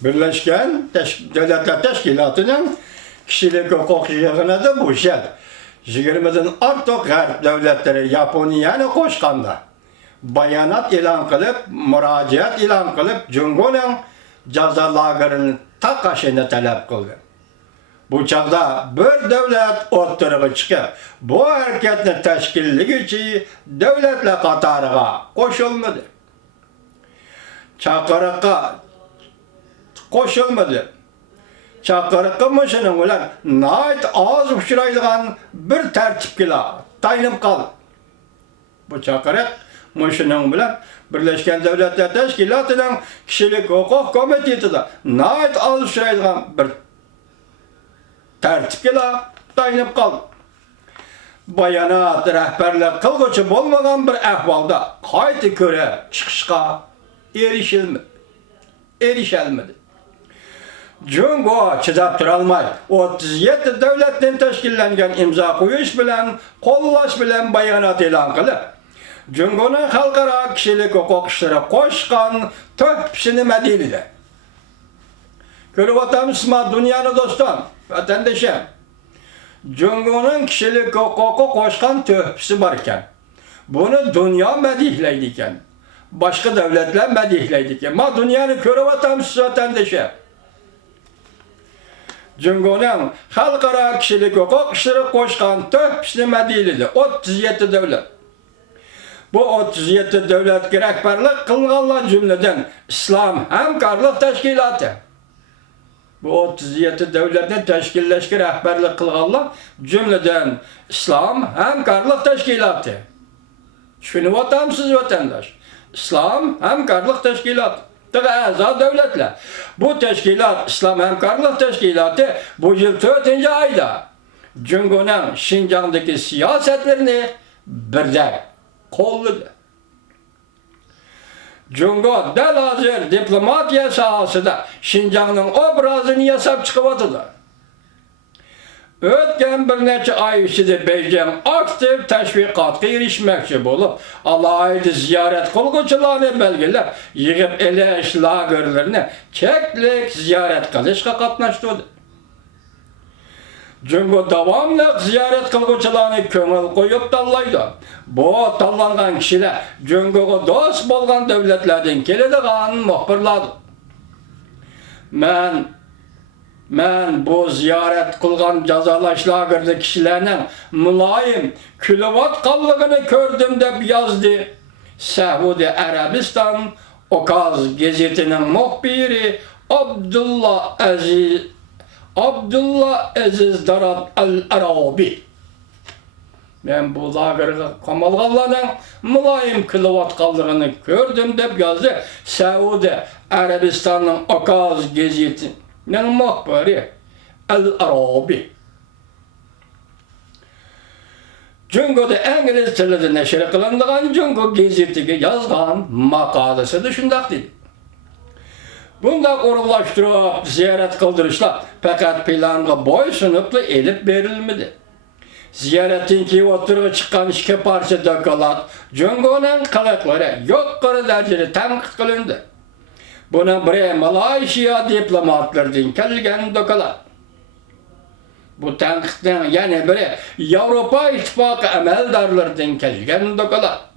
Birleşken Devletler Teşkilatı'nın kişilik hukuk yığını da bu şey. 20'den artık Garp devletleri Japonya'nı koşkanda bayanat ilan kılıp, müracaat ilan kılıp Cungo'nun cezalarını takaşını talep kıldı. Bu çağda bir devlet oturuğa çıkıp bu hareketini teşkillik için devletle katarıga koşulmadı. Çakırık'a koşulmadı. Çakırık'a mışının ulan nait ağız uçuraydıgan bir tertip kila tayınım kaldı. Bu çakırık mışının bilen Birleşken Devletler Teşkilatı'nın kişilik hukuk komiteti de nait ağız uçuraydıgan bir tertipkila tayınıp kaldı. Bayanat rehberlik kılgıcı bolmagan bir ahvalda kaydı köre çıkışka erişilmedi. Cungo çizap turalmay 37 devletten teşkillengen imza koyuş bilen, kollaş bilen bayanat ilan kılıp Cungo'nun halkara kişilik hukuk işleri koşkan töhpsini medilide. Körü vatanımızma dünyanı dostum, vatandaşım. Cungo'nun kişilik hukuku koşkan töhpsi varken, bunu dünya medihleydiken, başka devletler medihleydiken, ma dünyanın körü vatanımız vatandaşı. Cungo'nun halkara kişilik hukuk işleri koşkan töhpsini medilidi, 37 devlet. Bu 37 devlet rehberlik kılganlar cümleden İslam Hemkarlık Teşkilatı. Bu 37 devletin teşkilleşki rehberlik kılganlar cümleden İslam Hemkarlık Teşkilatı. Şunu vatamsız vatandaş. İslam Hemkarlık Teşkilatı. Tabi azad devletler. Bu teşkilat, İslam Hemkarlık Teşkilatı bu yıl 4. ayda Cungo'nun Şincan'daki siyasetlerini birden kolladı. Cungo del hazır diplomatiya sahasında Şincan'ın obrazını yasap çıkıvadılar. Ötken bir neçe ay içinde Beijing aktif teşvikatga erişmekçi bolup, alaydı ziyaret kılgıçılarını belgilep, yığıp eleş lagerlerini çeklik ziyaret kılışka katnaştırdı. Cungo davamlı ziyaret kılgıçılarını köngül koyup tallaydı. Bu tallangan kişiler Cungo'ga dost bolgan devletlerden keledigan muhbirladı. Men bu ziyaret kılgan cazalaşlagırdı kişilerinin mülayim külüvat kallıgını gördüm de yazdı. Saudi Arabistan Okaz gazetinin muhbiri Abdullah Aziz Darat Al-Arabi. Ben bu lagırga kamalgallarının mülayim külüvat kallığını gördüm de yazdı. Saudi Arabistan'ın Okaz gazetinin muhbiri Al-Arabi. Cungo'da İngiliz tilinde neşir kılındığın Cungo gazetiga yazgan makalesi de şundak dedi. Bunda uğurlaştırıp ziyaret kıldırışlar fakat planga boysunupla elip verilmedi. Ziyaretin ki oturuğa çıkan iki parça dokalat Cungo'nun kılıkları yukarı derecede tenkit kılındı. Buna biri Malaysia diplomatlardan kelgen dokalat. Bu tenkitten yani biri Avrupa İttifakı emeldarlardan kelgen dokalat.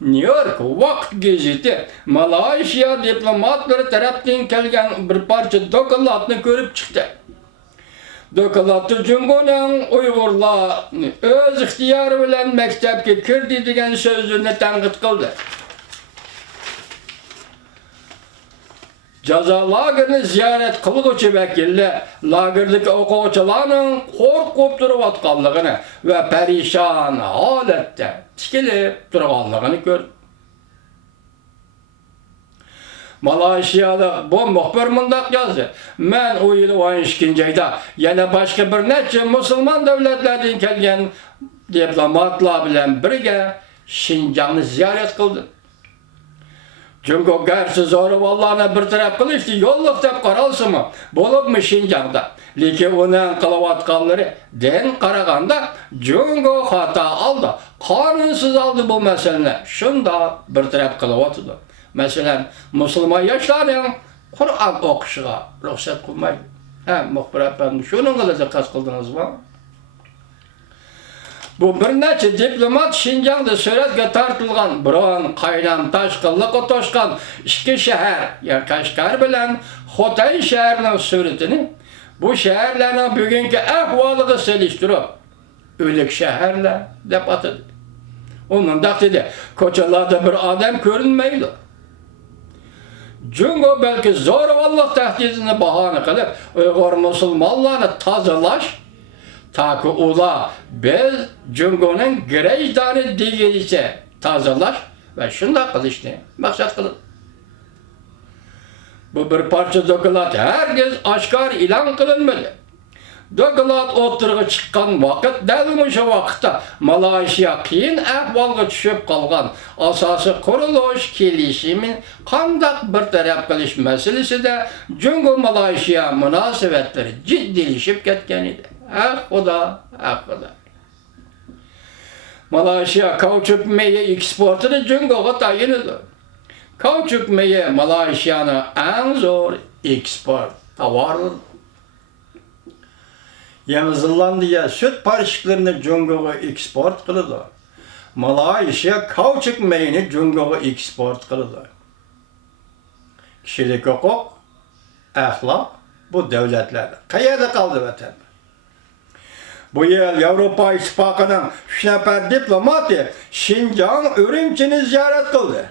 New York Vakt gazeti Malaysia diplomatları tarafından kelgen bir parça dokalatını görüp çıktı. Dokalatı Cungo'nun Uygurlarını öz ihtiyarı bilen mektepke kirdi degan sözünü tenkit kıldı. Caza lagerini ziyaret kılgıcı vekille lagerdeki okuğucularının korkup duruvatkanlığını ve perişan halette tikilip durganlığını gördü. Malaysia'da bu muhbir mındak yazdı. Men o yıl 12. ayda yana başka bir neçe Müslüman devletlerden kelgen diplomatlar bilen birge Şincan'ı ziyaret kıldı. Cungo gerçi zoru vallahi bir taraf kılıçtı, yolluk dep qaralsın mı? Bolup mu Şincan'da? Lekin onun kılıvatkanları den qaraganda Cungo hata aldı. Kanunsuz aldı bu meseleler. Şunda bir taraf kılıvatıdı. Mesela Müslüman yaşların Kur'an okuşuğa ruhsat kılmaydı. Muhbir efendim, şunun kılıcı kas kıldınız mı? Bu bir neçe diplomat Şinjan'da suretke tartılgan, Buran, Kaynan, Taşkınlık otoşkan iki şehir, yani Kaşgar bilen Xotay şehirinin suretini, bu şehirlerin bugünkü ahvalığı seliştirip, ölük şehirler dep atıdı. Onun da dedi, koçalarda bir adam görünmeydi. Cungo belki zorballık tehdidini bahane kılıp, Uygur Müslümanlarını tazalaş, ta ki ula biz Cungo'nun grejdanı digilice tazalaş ve şunda kılıştı, maksat kılın. Bu bir parça dokulat herkes aşkar ilan kılınmalı. Dokulat oturga çıkkan vakit, delmiş o vakitte Malaysiya kıyın ahvalga düşüp kalgan asası kuruluş kilişimin kandak bir taraf kılış meselesi de Cungo Malaysiya münasebetleri ciddilişip ketken idi. O da. Malaysiya kauçuk meyye eksportunu Cungo'ga tayin idi. Kauçuk meyye Malaysiya'nın en zor eksport tavarıdır. Yeni Zellandiya süt parçalarını Cungo'ga eksport kıldı. Malaysiya kauçuk meyini Cungo'ga eksport kıldı. Kişilik hukuk, ahlak bu devletlerde. Kayada kaldı vatan. Bu yıl Avrupa İttifakı'nın 3 nefer diplomatı Şinjan Ürümçi'ni ziyaret kıldı.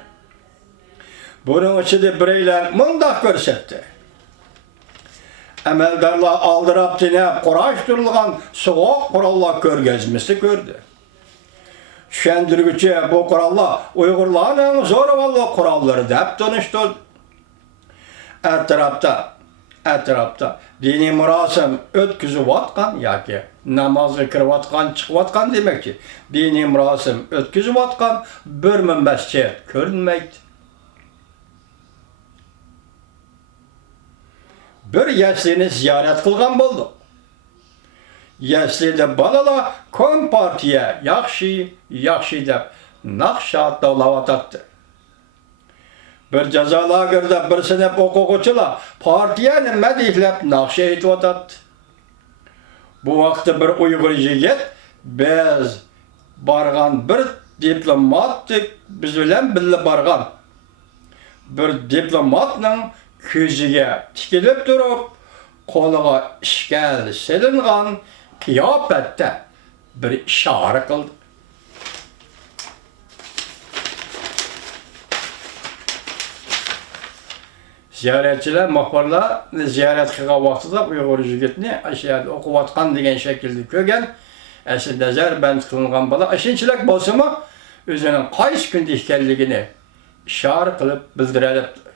Bunun içinde bireyler mındak görsetti. Emeldarlar aldırıp dinep kuraştırılgan soğuk kurallar körgezmesi gördü. Şendirgüçe bu kurallar Uygurların zorballık kuralları dep tanıştırdı. Etrafta dini murasim ötküzüp atkan yaki namazı kırıp atkan çıkıp atkan demek ki dini murasim ötküzüp atkan bir minbesçe görünmeydi. Bir yeslini ziyaret kılgan buldu. Yeslide balala Kompartiya yaxşı dep nakşat dağlavat attı. Bir ceza lagerda bir sınıf okuguçılar partiyani medihlep nakşa etip attı. Bu vakti bir Uygur yigit biz bargan bir diplomattık biz bilen bille bargan. Bir diplomatның köziga tikilip durup koluga işgal selingan kıyafette bir işare kıldı. Ziyaretçiler, muhbirler ziyaret kılgan vaxtıda Uygur yigitni aşağıda okuvatkan degen şekilde kögen aslında zarbent kılıngan bala aşınçılık bolsa mı özünün qaysi günde işkelligini işare kılıp bildirilip